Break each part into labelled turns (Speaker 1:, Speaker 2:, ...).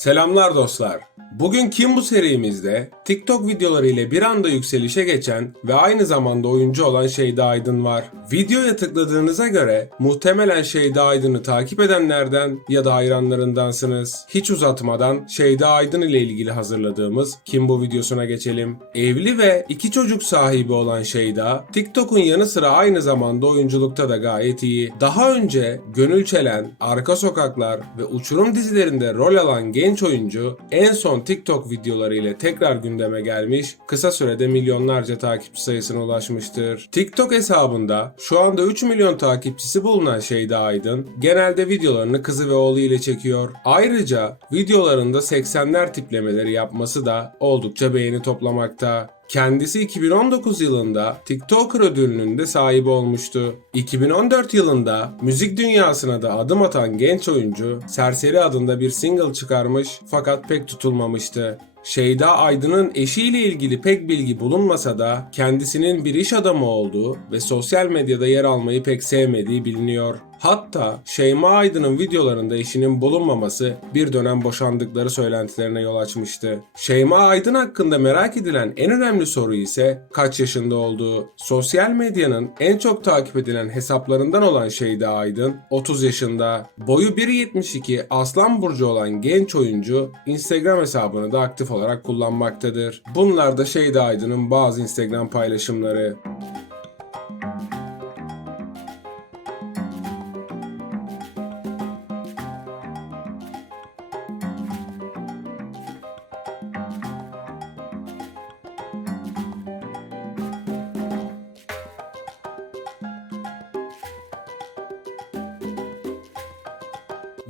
Speaker 1: Selamlar dostlar. Bugün Kim bu serimizde TikTok videoları ile bir anda yükselişe geçen ve aynı zamanda oyuncu olan Şeyda Aydın var. Videoya tıkladığınıza göre muhtemelen Şeyda Aydın'ı takip edenlerden ya da hayranlarındansınız. Hiç uzatmadan Şeyda Aydın ile ilgili hazırladığımız Kim bu videosuna geçelim. Evli ve iki çocuk sahibi olan Şeyda, TikTok'un yanı sıra aynı zamanda oyunculukta da gayet iyi. Daha önce Gönül Çelen, Arka Sokaklar ve Uçurum dizilerinde rol alan genç oyuncu en son TikTok videoları ile tekrar gündeme gelmiş, kısa sürede milyonlarca takipçi sayısına ulaşmıştır. TikTok hesabında şu anda 3 milyon takipçisi bulunan Şeyda Aydın, genelde videolarını kızı ve oğlu ile çekiyor. Ayrıca videolarında 80'ler tiplemeleri yapması da oldukça beğeni toplamakta. Kendisi 2019 yılında TikToker ödülünün de sahibi olmuştu. 2014 yılında müzik dünyasına da adım atan genç oyuncu Serseri adında bir single çıkarmış fakat pek tutulmamıştı. Şeyda Aydın'ın eşiyle ilgili pek bilgi bulunmasa da kendisinin bir iş adamı olduğu ve sosyal medyada yer almayı pek sevmediği biliniyor. Hatta Şeyma Aydın'ın videolarında eşinin bulunmaması bir dönem boşandıkları söylentilerine yol açmıştı. Şeyma Aydın hakkında merak edilen en önemli soru ise kaç yaşında olduğu. Sosyal medyanın en çok takip edilen hesaplarından olan Şeyda Aydın 30 yaşında. Boyu 1.72 Aslan Burcu olan genç oyuncu Instagram hesabını da aktif olarak kullanmaktadır. Bunlar da Şeyda Aydın'ın bazı Instagram paylaşımları.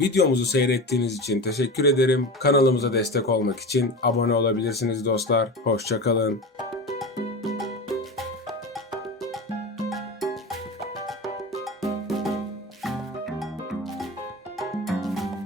Speaker 1: Videomuzu seyrettiğiniz için teşekkür ederim. Kanalımıza destek olmak için abone olabilirsiniz dostlar. Hoşçakalın.